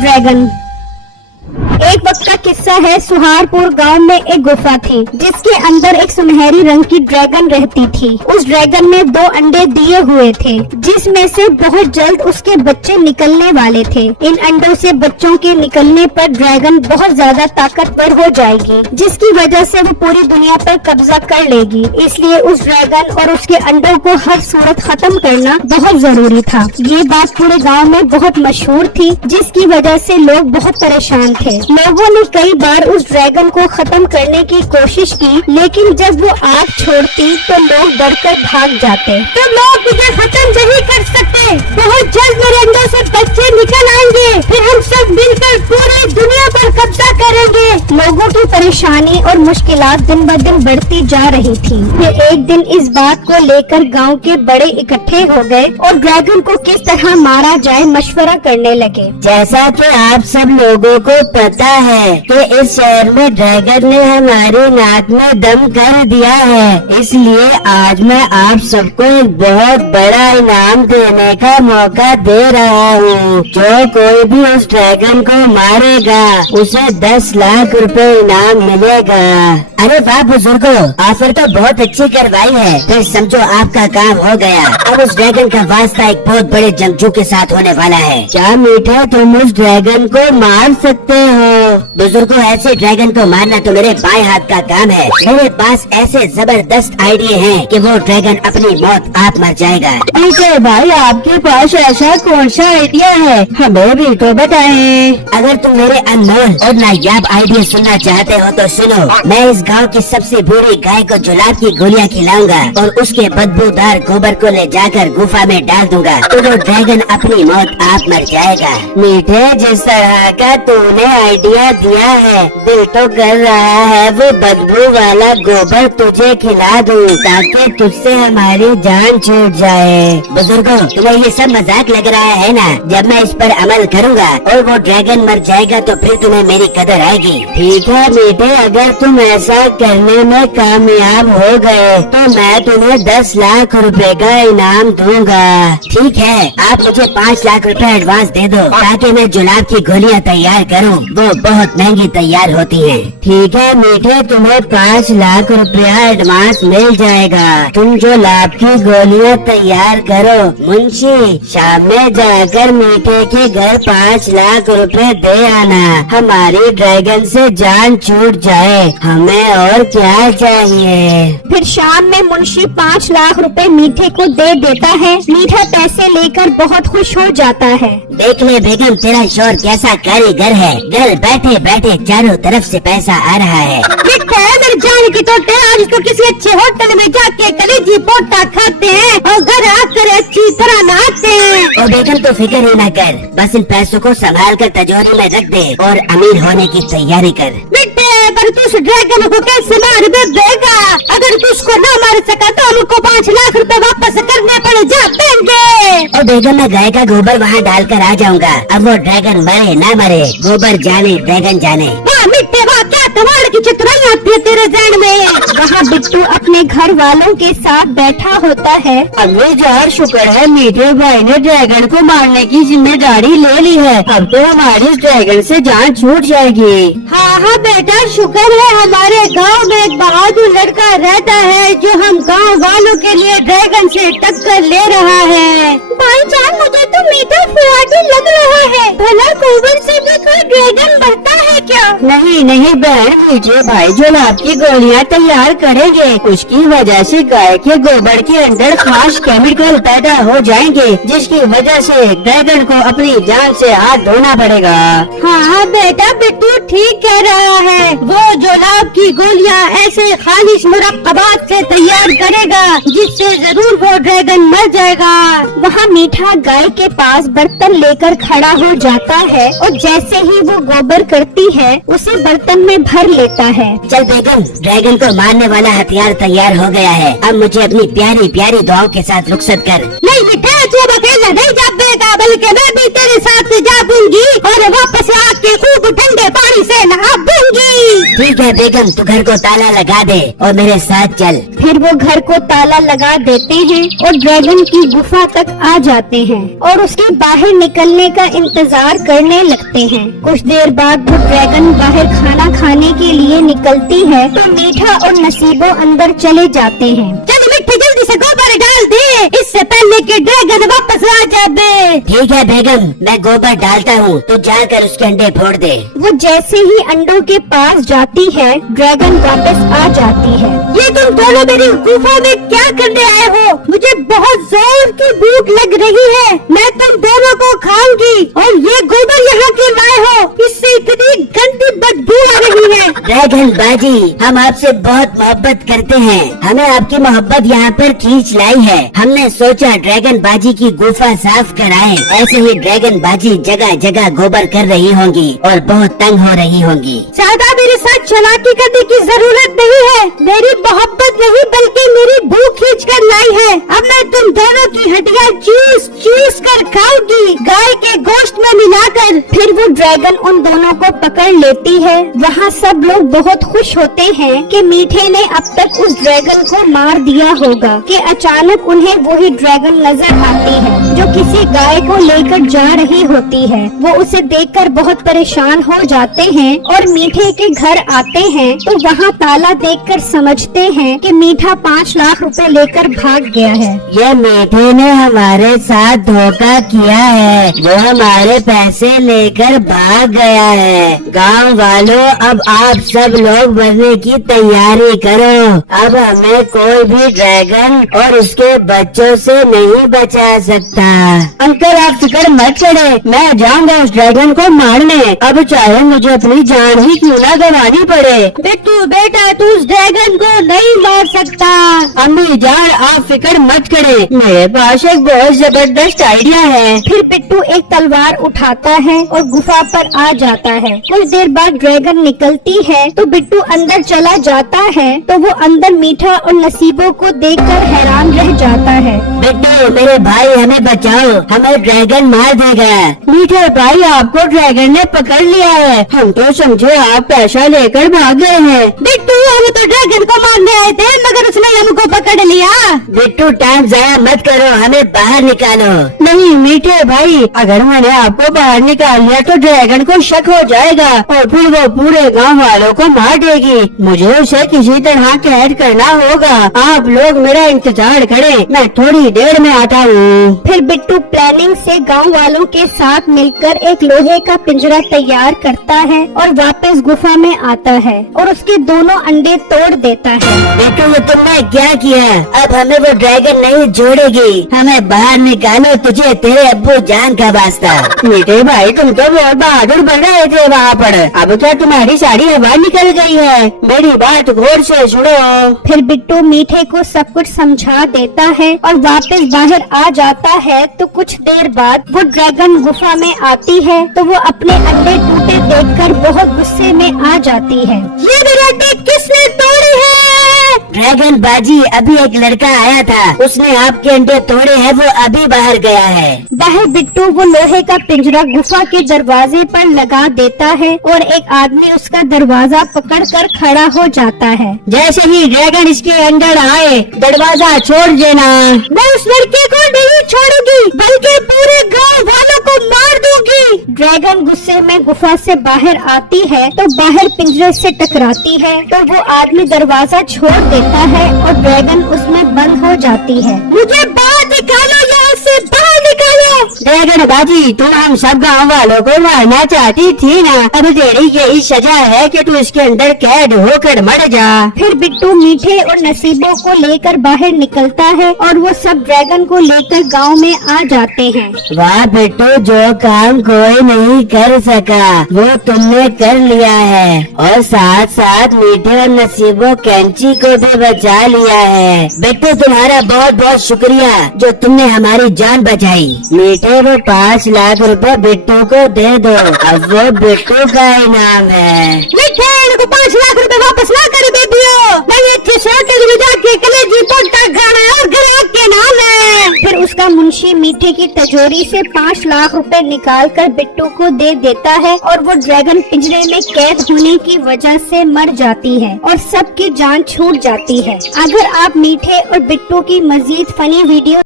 Dragon. एक वक्त का किस्सा है। सुहारपुर गांव में एक गुफा थी जिसके अंदर एक सुनहरी रंग की ड्रैगन रहती थी। उस ड्रैगन में 2 अंडे दिए हुए थे जिसमें से बहुत जल्द उसके बच्चे निकलने वाले थे। इन अंडों से बच्चों के निकलने पर ड्रैगन बहुत ज्यादा ताकतवर हो जाएगी, जिसकी वजह से वो पूरी दुनिया पर कब्जा कर लेगी। इसलिए उस ड्रैगन और उसके अंडों को हर सूरत खत्म करना बहुत जरूरी था। ये बात पूरे गाँव में बहुत मशहूर थी, जिसकी वजह से लोग बहुत परेशान थे। लोगों ने कई बार उस ड्रैगन को खत्म करने की कोशिश की, लेकिन जब वो आग छोड़ती तो लोग डरकर भाग जाते। तो लोग मुझे खत्म नहीं कर सकते, बहुत जल्द मेरे अंदर से बच्चे निकल आएंगे, फिर हम सब मिलकर पूरी दुनिया पर कब्जा करेंगे। लोगों की परेशानी और मुश्किलात दिन ब दिन बढ़ती जा रही थी। फिर एक दिन इस बात को लेकर गाँव के बड़े इकट्ठे हो गए और ड्रैगन को किस तरह मारा जाए मशवरा करने लगे। जैसा कि आप सब लोगों को पता है कि इस शहर में ड्रैगन ने हमारी नाक में दम कर दिया है, इसलिए आज मैं आप सबको एक बहुत बड़ा इनाम देने का मौका दे रहा हूँ। जो कोई भी उस ड्रैगन को मारेगा उसे 10 लाख रुपए इनाम मिलेगा। अरे वाह बुजुर्गो, ऑफर तो बहुत अच्छी करवाई है। फिर समझो आपका काम हो गया। अब उस ड्रैगन का वास्ता एक बहुत बड़े जंगजू के साथ होने वाला है। क्या मीठा तुम उस ड्रैगन को मार सकते हो? बुजुर्गो, ऐसे ड्रैगन को मारना तो मेरे बाएं हाथ का काम है। मेरे पास ऐसे जबरदस्त आइडिया हैं कि वो ड्रैगन अपनी मौत आप मर जाएगा। मीठे भाई, आपके पास ऐसा कौन सा आइडिया है, हमें भी तो बताएं। अगर तुम मेरे अनमोल और नायाब आइडिया सुनना चाहते हो तो सुनो। मैं इस गांव की सबसे बूढ़ी गाय को जुलाब की गोलियां खिलाऊंगा और उसके बदबूदार गोबर को ले जाकर गुफा में डाल दूंगा, तो वो ड्रैगन अपनी मौत आप मर जाएगा। मीठे, जिस तरह का तूने आइडिया दिया है, दिल तो कर रहा है वो बदबू वाला गोबर तुझे खिला दूं ताकि तुझसे हमारी जान छूट जाए। बुजुर्गो, तुम्हें ये सब मजाक लग रहा है ना? जब मैं इस पर अमल करूंगा और वो ड्रैगन मर जाएगा तो फिर तुम्हें मेरी कदर आएगी। ठीक है मीठे, अगर तुम ऐसा करने में कामयाब हो गए तो मैं तुम्हें 10 लाख रुपए का इनाम दूंगा। ठीक है, आप मुझे 5 लाख रुपए एडवांस दे दो ताकि मैं जुलाब की गोलियां तैयार करूं। वो बहुत महंगी तैयार होती हैं। ठीक है मीठे, तुम्हें 5 लाख रुपया एडवांस मिल जाएगा। तुम जुलाब की गोलियां तैयार करो। मुंशी, शाम में जाकर मीठे के घर 5 लाख रुपए दे आना। हमारी ड्रैगन से जान छूट जाए, हमें और क्या चाहिए। फिर शाम में मुंशी 5 लाख रुपए मीठे को दे देता है। मीठा पैसे लेकर बहुत खुश हो जाता है। देख ले बेगम, तेरा शोर कैसा कारीगर है। घर बैठे बैठे चारों तरफ से पैसा आ रहा है। जान की तो आज तो किसी अच्छे होटल में जाके कलेजी पोटा खाते हैं और घर आकर अच्छी तरह नहाते हैं। और बेगम तो फिक्र ही न कर, बस इन पैसों को संभाल कर तिजोरी में रख दे और अमीर होने की तैयारी कर। पर तू उस ड्रैगन को कैसे मार देगा? अगर तू उसको न मार सका तो हमको 5 लाख रुपए वापस करने पड़ जाएंगे। और बेगम, मैं गाय का गोबर वहाँ डालकर आ जाऊंगा। अब वो ड्रैगन मरे ना मरे, गोबर जाने ड्रैगन जाने। वाह मिट्टे, वाह क्या कमाल की चतुराई आती है तेरे जहन में। वहाँ बिट्टू अपने घर वालों के साथ बैठा होता है। अम्मी जान, शुक्र है मीठे भाई ने ड्रैगन को मारने की जिम्मेदारी ले ली है। अब तो हमारी ड्रैगन से जान छूट जाएगी। हाँ हाँ बेटा, शुक्र है हमारे गांव में एक बहादुर लड़का रहता है जो हम गांव वालों के लिए ड्रैगन से टक्कर ले रहा है। भाईजान, मुझे तो मीठा फुआदी लग रहा है। भला गोबर से भी कोई ड्रैगन बनता है क्या? नहीं नहीं बहन, मीठे भाई जुलाब की गोलियां तैयार करेंगे। उसकी वजह से गाय के गोबर के अंदर खास केमिकल पैदा हो जाएंगे, जिसकी वजह से ड्रैगन को अपनी जान से हाथ धोना पड़ेगा। हाँ बेटा, बिट्टू ठीक कह रहा है। वो जुलाब की गोलियां ऐसे खालिश मुरक्कबात से तैयार करेगा जिससे जरूर वो ड्रैगन मर जाएगा। वहाँ मीठा गाय के पास बर्तन लेकर खड़ा हो जाता है और जैसे ही वो गोबर करती है उसे बर्तन में भर लेता है। चल बेगम, ड्रैगन को मारने वाला हथियार तैयार हो गया है। अब मुझे अपनी प्यारी प्यारी दुआओं के साथ रुखसत कर। नहीं बेटा, तू अब अकेला नहीं जाएगा, बल्कि मैं भी तेरे साथ जा दूंगी और वापस आके खूब ठंडे पानी से नहा दूंगी। ठीक है बेगम, तू घर को ताला लगा दे और मेरे साथ चल। फिर वो घर को ताला लगा देते हैं और ड्रैगन की गुफा तक आ जाते हैं और उसके बाहर निकलने का इंतजार करने लगते हैं। कुछ देर बाद वो ड्रैगन बाहर खाना खाने के लिए निकलती है तो मीठा और नसीबो अंदर चले जाते हैं। चल मीठे, जल्दी से गोबर डाल दे, इससे पहले कि ड्रैगन वापस आ जाए। ठीक है बेगम, मैं गोबर डालता हूँ, तो जाकर उसके अंडे फोड़ दे। वो जैसे ही अंडों के पास जाती है, ड्रैगन वापस आ जाती है। ये तुम दोनों मेरी गुफा में क्या करने आए हो? मुझे बहुत जोर की भूख लग रही है, मैं तुम दोनों को खाऊंगी। और ये गोबर यहाँ क्यों लाए हो? इससे इतनी गंदी बदबू आ रही है। ड्रैगन बाजी, हम आपसे बहुत मोहब्बत करते हैं, हमें आपकी मोहब्बत यहाँ पर खींच लाई है। हमने सोचा ड्रैगन बाजी की गुफा साफ कराएं। ऐसे ही ड्रैगन बाजी जगह जगह गोबर कर रही होंगी और बहुत तंग हो रही होंगी। ज्यादा मेरे साथ चालाकी करने की जरूरत नहीं है, मेरी मोहब्बत नहीं बल्कि मेरी भूख खींच कर लाई है। अब मैं तुम दोनों की हड्डियाँ चूस चूस कर खाऊंगी, गाय के गोश्त में मिलाकर। फिर वो ड्रैगन उन दोनों को पकड़ लेती है। वहाँ सब लोग बहुत खुश होते हैं कि मीठे ने अब तक उस ड्रैगन को मार दिया होगा कि अचानक उन्हें वही ड्रैगन नजर आती है जो किसी गाय को लेकर जा रही होती है। वो उसे देखकर बहुत परेशान हो जाते हैं और मीठे के घर आते हैं तो वहाँ ताला देखकर समझते हैं कि मीठा 5 लाख रुपए लेकर भाग गया है। ये मीठे ने हमारे साथ धोखा किया है, वो हमारे पैसे लेकर भाग गया है। गांव वालों, अब आप सब लोग मरने की तैयारी करो। अब हमें कोई भी ड्रैगन और उसके बच्चों से नहीं बचा सकता। अंकल आप फिक्र मत करें, मैं जाऊंगा उस ड्रैगन को मारने, अब चाहे मुझे अपनी जान ही क्यों न गंवानी पड़े। बिट्टू बेटा, तू उस ड्रैगन को नहीं मार सकता। अम्मी जान आप फिक्र मत करें, मेरे पास एक बहुत जबरदस्त आइडिया है। फिर बिट्टू एक तलवार उठाता है और गुफा पर आ जाता है। कुछ देर बाद ड्रैगन निकलती है तो बिट्टू अंदर चला जाता है तो वो अंदर मीठा और नसीबों को देखकर हैरान रह जाता है। बिट्टू मेरे भाई, हमें बचाओ, हमें ड्रैगन मार देगा। मीठे भाई, आपको ड्रैगन ने पकड़ लिया है, हम तो समझे आप पैसा लेकर भाग गए हैं। बिट्टू हम तो ड्रैगन को मारने आए थे मगर उसने हमको पकड़ लिया। बिट्टू टाइम जाया मत करो, हमें बाहर निकालो। नहीं मीठे भाई, अगर मैंने आपको बाहर निकाल लिया तो ड्रैगन को शक हो जाएगा और फिर वो पूरे गांव वालों को मार देगी। मुझे उसे किसी तरह कैद करना होगा, आप लोग मेरा इंतजार करें, मैं थोड़ी देर में आता हूँ। फिर बिट्टू प्लानिंग से गांव वालों के साथ मिलकर एक लोहे का पिंजरा तैयार करता है और वापस गुफा में आता है और उसके दोनों अंडे तोड़ देता है। बिट्टू तुमने क्या किया? अब हमें वो ड्रैगन नहीं जोड़ेगी, हमें बाहर निकालो, तुझे तेरे अब्बू जान का वास्ता। मीठे भाई तुम तो बहुत बहादुर बन रहे थे वहाँ पर, अब क्या तुम्हारी सारी हवा निकल गई है? मेरी बात गौर से सुनो। फिर बिट्टू मीठे को सब कुछ समझा देता है और वापस बाहर आ जाता है तो कुछ देर बाद वो ड्रैगन गुफा में आती है तो वो अपने अंडे टूटे देखकर बहुत गुस्से में आ जाती है। ये मेरे अंडे किसने तोड़े हैं? ड्रैगन बाजी, अभी एक लड़का आया था, उसने आपके अंडे तोड़े हैं, वो अभी बाहर गया है। बाहर बिट्टू वो लोहे का पिंजरा गुफा के दरवाजे पर लगा देता है और एक आदमी उसका दरवाजा पकड़कर खड़ा हो जाता है। जैसे ही ड्रैगन इसके अंदर आए, दरवाजा छोड़ देना। मैं उस लड़के को नहीं छोड़ूंगी बल्कि पूरे गांव वालों को मार दूंगी। ड्रैगन गुस्से में गुफा से बाहर आती है तो बाहर पिंजरे से टकराती है तो वो आदमी दरवाजा छोड़ देता है और ड्रैगन उसमें बंद हो जाती है। मुझे बाहर निकालो, यहाँ से बाहर निकालो। ड्रैगन बाजी, तुम हम सब गाँव वालों को मारना चाहती थी ना, अब तेरी यही सजा है कि तू इसके अंदर कैद होकर मर जा। फिर बिट्टू मीठे और नसीबों को लेकर बाहर निकलता है और वो सब ड्रैगन को लेकर गांव में आ जाते हैं। वाह बिट्टू, जो काम कोई नहीं कर सका वो तुमने कर लिया है और साथ साथ मीठे और नसीबों कैंची को भी बचा लिया है। बिट्टू तुम्हारा बहुत बहुत शुक्रिया जो तुमने हमारी जान बचाई। मीठे वो 5 लाख रुपए बिट्टू को दे दो, अब वो बिट्टू का इनाम है। मिठे इनको 5 लाख रुपए वापस ला कर दे दियो, नहीं अच्छे से होटल में जाके कलेजी पोटा खाना और ग्राहक के नाम है। फिर उसका मुंशी मीठे की तिजोरी से 5 लाख रुपए निकाल कर बिट्टू को दे देता है और वो ड्रैगन पिंजरे में कैद होने की वजह से मर जाती है और सबकी जान छूट जाती है। अगर आप मीठे और बिट्टू की मजीद फनी वीडियो